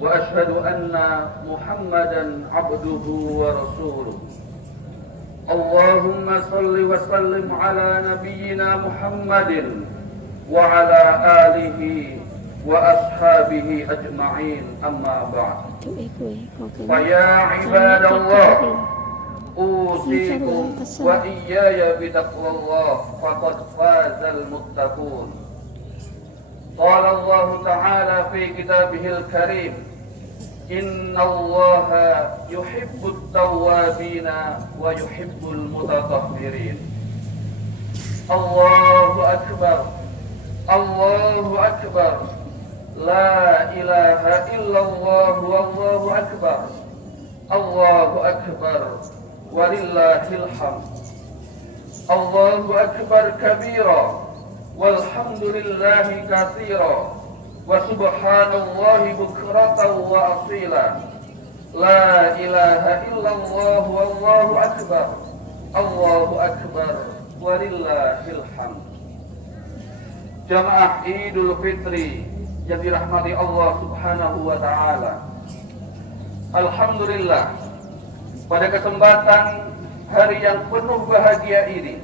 وأشهد أن محمدا عبده ورسوله. اللهم صل وسلم على نبينا محمد وعلى آله وأصحابه أجمعين. أما بعد، فيا عباد الله، أوصيكم وإياي بتقوى الله، فقد فاز المتقون. قال الله تعالى في كتابه الكريم: إن الله يحب التوابين ويحب المتطهرين. الله أكبر، الله أكبر، لا إله إلا الله، والله أكبر، الله أكبر، ولله الحمد. الله أكبر كبيرا، والحمد لله كثيرا، وسبحان الله بكرة وأصيلا. لا إله إلا الله، والله أكبر، الله أكبر، ولله الحمد. Jamaah Idul Fitri yang dirahmati Allah Subhanahu wa Ta'ala, alhamdulillah, pada kesempatan hari yang penuh bahagia ini,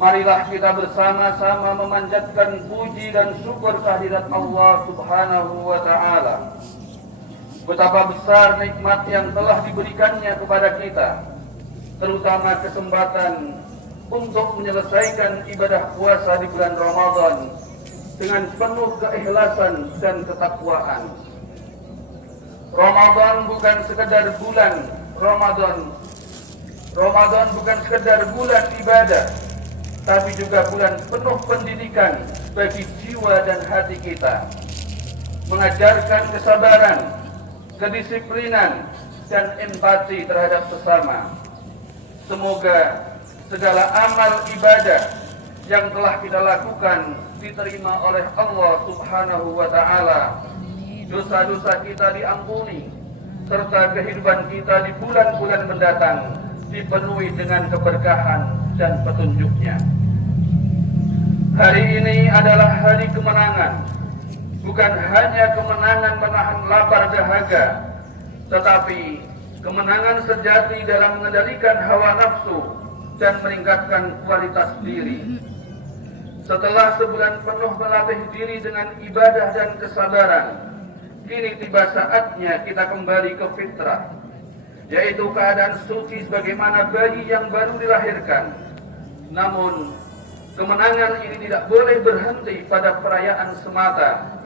marilah kita bersama-sama memanjatkan puji dan syukur kehadirat Allah Subhanahu wa Ta'ala. Betapa besar nikmat yang telah diberikannya kepada kita, terutama kesempatan untuk menyelesaikan ibadah puasa di bulan Ramadan dengan penuh keikhlasan dan ketakwaan. Ramadan bukan sekedar bulan Ramadan bukan sekedar bulan ibadah, tapi juga bulan penuh pendidikan bagi jiwa dan hati kita, mengajarkan kesabaran, kedisiplinan, dan empati terhadap sesama. Semoga segala amal ibadah yang telah kita lakukan diterima oleh Allah Subhanahu wa Ta'ala, dosa-dosa kita diampuni, serta kehidupan kita di bulan-bulan mendatang dipenuhi dengan keberkahan dan petunjuknya. Hari ini adalah hari kemenangan, bukan hanya kemenangan menahan lapar dahaga, tetapi kemenangan sejati dalam mengendalikan hawa nafsu dan meningkatkan kualitas diri. Setelah sebulan penuh melatih diri dengan ibadah dan kesabaran, kini tiba saatnya kita kembali ke fitrah, yaitu keadaan suci sebagaimana bayi yang baru dilahirkan. Namun, kemenangan ini tidak boleh berhenti pada perayaan semata.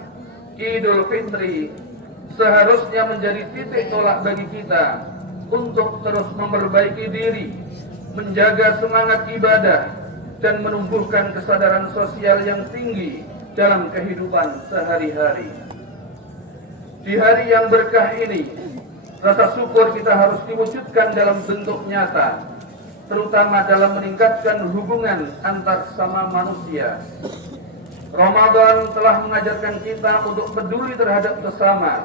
Idul Fitri seharusnya menjadi titik tolak bagi kita untuk terus memperbaiki diri, menjaga semangat ibadah, dan menumbuhkan kesadaran sosial yang tinggi dalam kehidupan sehari-hari. Di hari yang berkah ini, rasa syukur kita harus diwujudkan dalam bentuk nyata, terutama dalam meningkatkan hubungan antar sesama manusia. Ramadan telah mengajarkan kita untuk peduli terhadap sesama,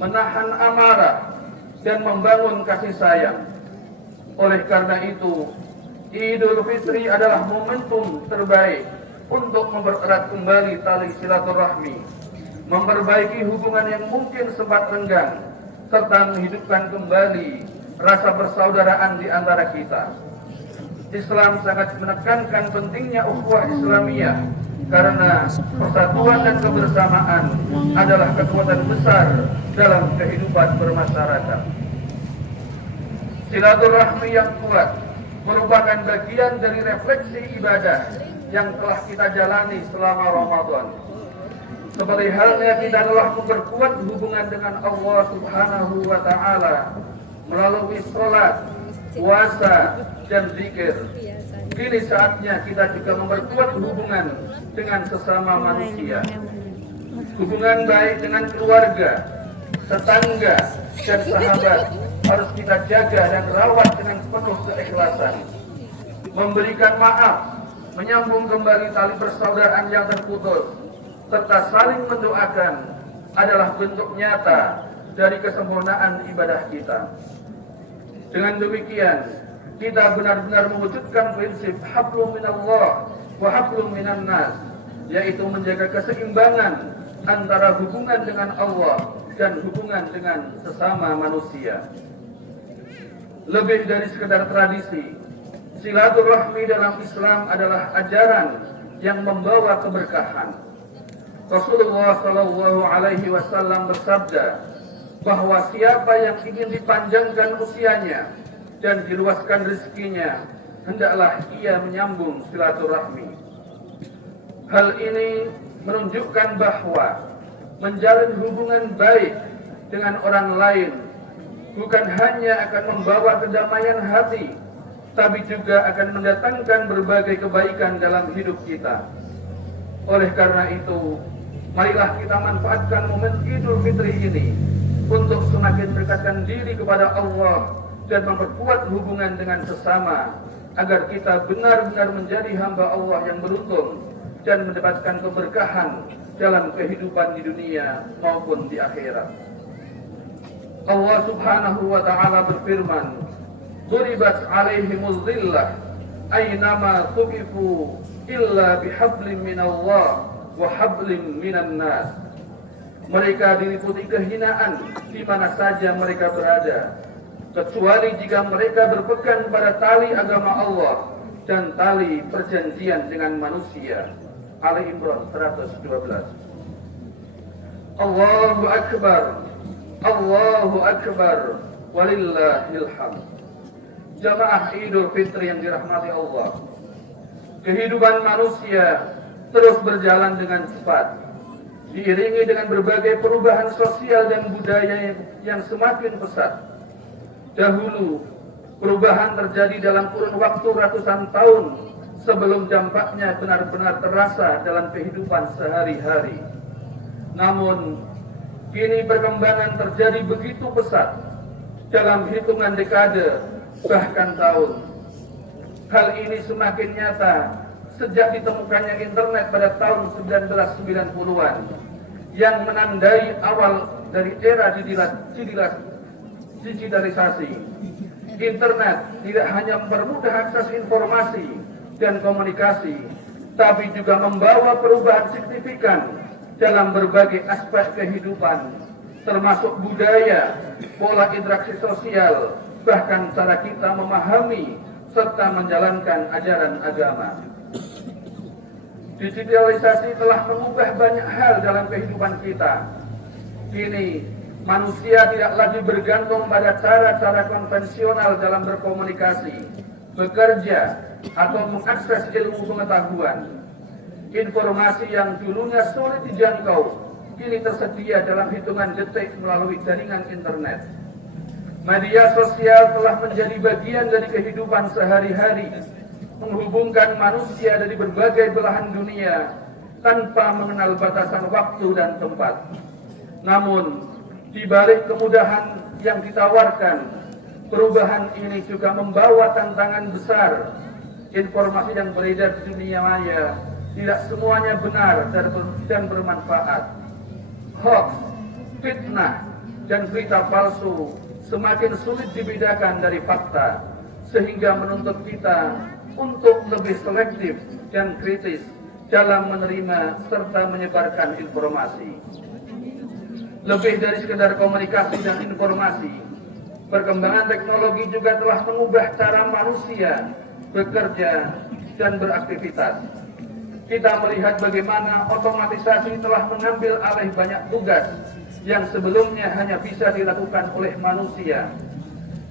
menahan amarah, dan membangun kasih sayang. Oleh karena itu, Idul Fitri adalah momentum terbaik untuk mempererat kembali tali silaturahmi, memperbaiki hubungan yang mungkin sempat renggang, serta menghidupkan kembali rasa persaudaraan di antara kita. Islam sangat menekankan pentingnya ukhuwah Islamiyah, karena persatuan dan kebersamaan adalah kekuatan besar dalam kehidupan bermasyarakat. Silaturahmi yang kuat merupakan bagian dari refleksi ibadah yang telah kita jalani selama Ramadan. Seperti halnya kita telah memperkuat hubungan dengan Allah Subhanahu wa Ta'ala melalui sholat, puasa, dan zikir. Kini saatnya kita juga memperkuat hubungan dengan sesama manusia. Hubungan baik dengan keluarga, tetangga, dan sahabat harus kita jaga dan rawat dengan penuh keikhlasan. Memberikan maaf, menyambung kembali tali persaudaraan yang terputus, serta saling mendoakan adalah bentuk nyata dari kesempurnaan ibadah kita. Dengan demikian, kita benar-benar mewujudkan prinsip hablum minallah wa hablum minan nas, yaitu menjaga keseimbangan antara hubungan dengan Allah dan hubungan dengan sesama manusia. Lebih dari sekedar tradisi, silaturahmi dalam Islam adalah ajaran yang membawa keberkahan. Rasulullah Shallallahu Alaihi Wasallam bersabda bahwa siapa yang ingin dipanjangkan usianya dan diluaskan rezekinya, hendaklah ia menyambung silaturahmi. Hal ini menunjukkan bahwa menjalin hubungan baik dengan orang lain bukan hanya akan membawa kedamaian hati, tapi juga akan mendatangkan berbagai kebaikan dalam hidup kita. Oleh karena itu, marilah kita manfaatkan momen Idul Fitri ini untuk semakin mendekatkan diri kepada Allah dan memperkuat hubungan dengan sesama, agar kita benar-benar menjadi hamba Allah yang beruntung dan mendapatkan keberkahan dalam kehidupan di dunia maupun di akhirat. Allah Subhanahu wa Ta'ala berfirman, "Duribat 'alaihimuz zillah aynama tuqifu illa bihablin minallah wa hablin minan nas." Mereka diliputi kehinaan di mana saja mereka berada, kecuali jika mereka berpegang pada tali agama Allah dan tali perjanjian dengan manusia. Ali Imran 112. Allahu Akbar, Allahu Akbar, walillahil hamd. Jamaah Idul Fitri yang dirahmati Allah, kehidupan manusia terus berjalan dengan cepat, diiringi dengan berbagai perubahan sosial dan budaya yang semakin pesat. Dahulu, perubahan terjadi dalam kurun waktu ratusan tahun sebelum dampaknya benar-benar terasa dalam kehidupan sehari-hari. Namun, kini perkembangan terjadi begitu pesat dalam hitungan dekade, bahkan tahun. Hal ini semakin nyata sejak ditemukannya internet pada tahun 1990-an yang menandai awal dari era digitalisasi. Internet tidak hanya mempermudah akses informasi dan komunikasi, tapi juga membawa perubahan signifikan dalam berbagai aspek kehidupan, termasuk budaya, pola interaksi sosial, bahkan cara kita memahami serta menjalankan ajaran agama. Digitalisasi telah mengubah banyak hal dalam kehidupan kita. Kini, manusia tidak lagi bergantung pada cara-cara konvensional dalam berkomunikasi, bekerja, atau mengakses ilmu pengetahuan. Informasi yang dulunya sulit dijangkau, kini tersedia dalam hitungan detik melalui jaringan internet. Media sosial telah menjadi bagian dari kehidupan sehari-hari, menghubungkan manusia dari berbagai belahan dunia tanpa mengenal batasan waktu dan tempat. Namun, di balik kemudahan yang ditawarkan, perubahan ini juga membawa tantangan besar. Informasi yang beredar di dunia maya tidak semuanya benar dan bermanfaat. Hoax, fitnah, dan berita palsu semakin sulit dibedakan dari fakta, sehingga menuntut kita untuk lebih selektif dan kritis dalam menerima serta menyebarkan informasi. Lebih dari sekedar komunikasi dan informasi, perkembangan teknologi juga telah mengubah cara manusia bekerja dan beraktivitas. Kita melihat bagaimana otomatisasi telah mengambil alih banyak tugas yang sebelumnya hanya bisa dilakukan oleh manusia.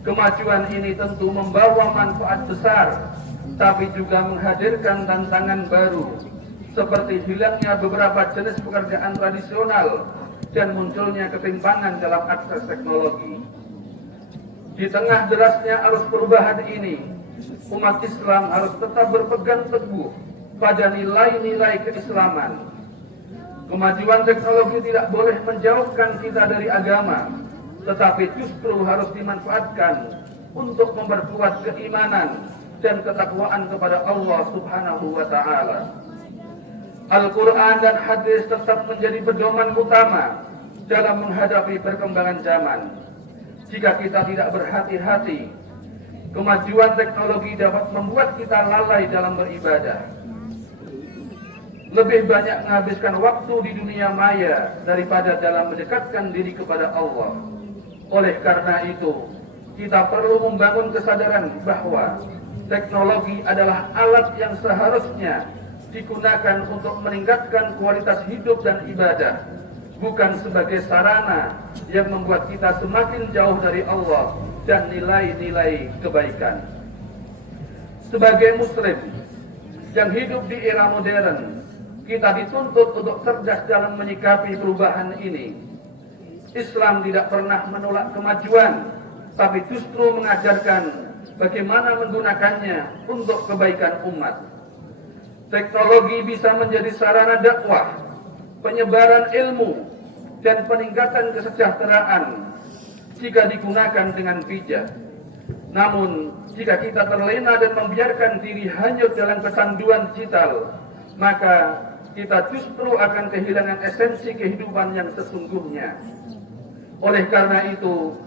Kemajuan ini tentu membawa manfaat besar, tapi juga menghadirkan tantangan baru, seperti hilangnya beberapa jenis pekerjaan tradisional dan munculnya ketimpangan dalam akses teknologi. Di tengah derasnya arus perubahan ini, umat Islam harus tetap berpegang teguh pada nilai-nilai keislaman. Kemajuan teknologi tidak boleh menjauhkan kita dari agama, tetapi justru harus dimanfaatkan untuk memperkuat keimanan dan ketakwaan kepada Allah Subhanahu wa Ta'ala. Al-Quran dan hadis tetap menjadi pedoman utama dalam menghadapi perkembangan zaman. Jika kita tidak berhati-hati, kemajuan teknologi dapat membuat kita lalai dalam beribadah. lebih banyak menghabiskan waktu di dunia maya daripada dalam mendekatkan diri kepada Allah. Oleh karena itu, kita perlu membangun kesadaran bahwa teknologi adalah alat yang seharusnya digunakan untuk meningkatkan kualitas hidup dan ibadah, bukan sebagai sarana yang membuat kita semakin jauh dari Allah dan nilai-nilai kebaikan. Sebagai muslim yang hidup di era modern, kita dituntut untuk cerdas dalam menyikapi perubahan ini. Islam tidak pernah menolak kemajuan, tapi justru mengajarkan bagaimana menggunakannya untuk kebaikan umat. Teknologi bisa menjadi sarana dakwah, penyebaran ilmu, dan peningkatan kesejahteraan jika digunakan dengan bijak. Namun, jika kita terlena dan membiarkan diri hanyut dalam kecanduan digital, maka kita justru akan kehilangan esensi kehidupan yang sesungguhnya. Oleh karena itu,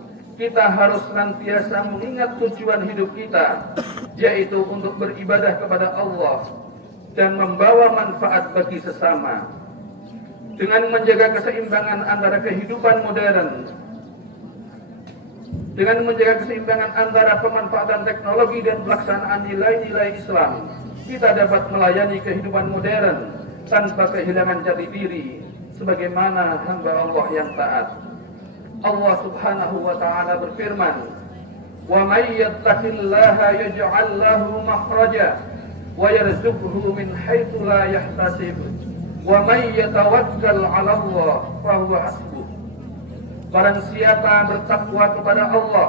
kita harus senantiasa mengingat tujuan hidup kita, yaitu untuk beribadah kepada Allah dan membawa manfaat bagi sesama. Dengan menjaga keseimbangan antara kehidupan modern, dengan menjaga keseimbangan antara pemanfaatan teknologi dan pelaksanaan nilai-nilai Islam, kita dapat melayani kehidupan modern tanpa kehilangan jati diri sebagaimana hamba Allah yang taat. Allah Subhanahu wa taala berfirman, "Wa may yattaqillaha yaj'al lahu makhraja wa yarzuqhu min haitsu la yahtasib. Wa may yatawakkal 'ala Allah fa huwa hasbuh." Barang siapa bertakwa kepada Allah,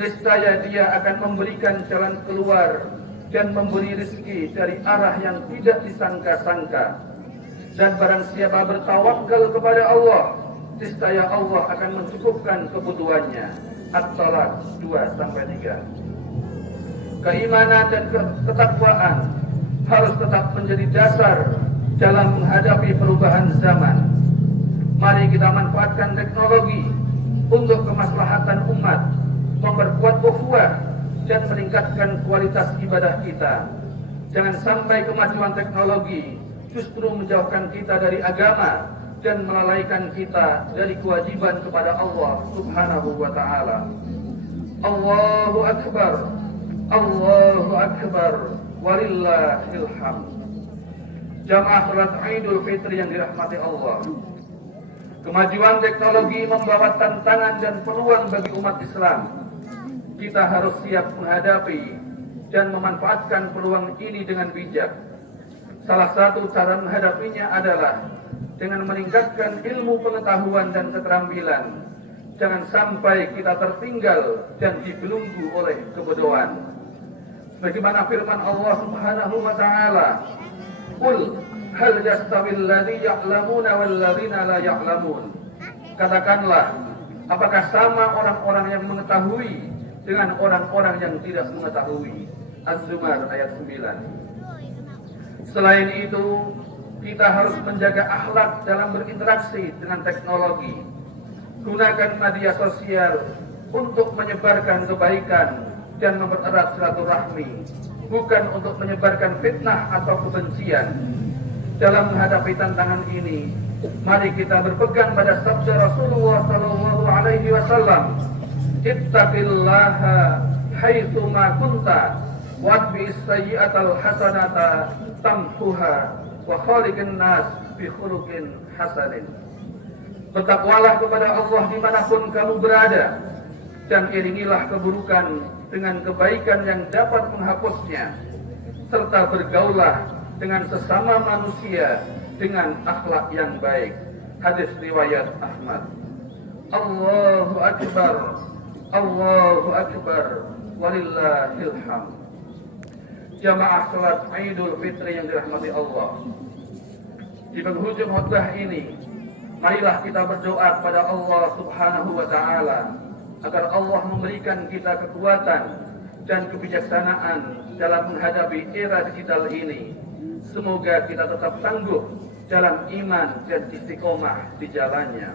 niscaya dia akan memberikan jalan keluar dan memberi rezeki dari arah yang tidak disangka-sangka. Dan barang siapa bertawakal kepada Allah, niscaya Allah akan mencukupkan kebutuhannya. At-Talaq 2-3. Keimanan dan ketakwaan harus tetap menjadi dasar dalam menghadapi perubahan zaman. Mari kita manfaatkan teknologi untuk kemaslahatan umat, memperkuat ukhuwah dan meningkatkan kualitas ibadah kita. Jangan sampai kemajuan teknologi justru menjauhkan kita dari agama dan melalaikan kita dari kewajiban kepada Allah Subhanahu wa taala. Allahu akbar. Allahu akbar. Walillahil hamd. Jamaah salat Idul Fitri yang dirahmati Allah. Kemajuan teknologi membawa tantangan dan peluang bagi umat Islam. Kita harus siap menghadapi dan memanfaatkan peluang ini dengan bijak. Salah satu cara menghadapinya adalah dengan meningkatkan ilmu pengetahuan dan keterampilan. Jangan sampai kita tertinggal dan dibelenggu oleh kebodohan. Sebagaimana firman Allah Subhanahu wa taala, "Qul hal yastawil ladzi ya'lamuna wal ladzina la ya'lamun." Katakanlah, apakah sama orang-orang yang mengetahui dengan orang-orang yang tidak mengetahui? Az-Zumar ayat 9. Selain itu, kita harus menjaga akhlak dalam berinteraksi dengan teknologi. Gunakan media sosial untuk menyebarkan kebaikan dan mempererat silaturahmi, bukan untuk menyebarkan fitnah atau kebencian. Dalam menghadapi tantangan ini, mari kita berpegang pada sabda Rasulullah sallallahu alaihi wasallam, "Ittaqillaha haitsu ma kunta watbi'is sayyi'atal hasanata tamhuha wa khaliqin nas bi khuluqin hasanin." Bertakwalah kepada Allah dimanapun kamu berada, dan iringilah keburukan dengan kebaikan yang dapat menghapusnya, serta bergaullah dengan sesama manusia dengan akhlak yang baik. Hadis riwayat Ahmad. Allahu akbar. Allahu akbar. Walillahil hamd. Jamaah salat Idul Fitri yang dirahmati Allah. Di penghujung khutbah ini, marilah kita berdoa kepada Allah Subhanahu wa taala agar Allah memberikan kita kekuatan dan kebijaksanaan dalam menghadapi era digital ini. Semoga kita tetap tangguh dalam iman dan istiqomah di jalannya.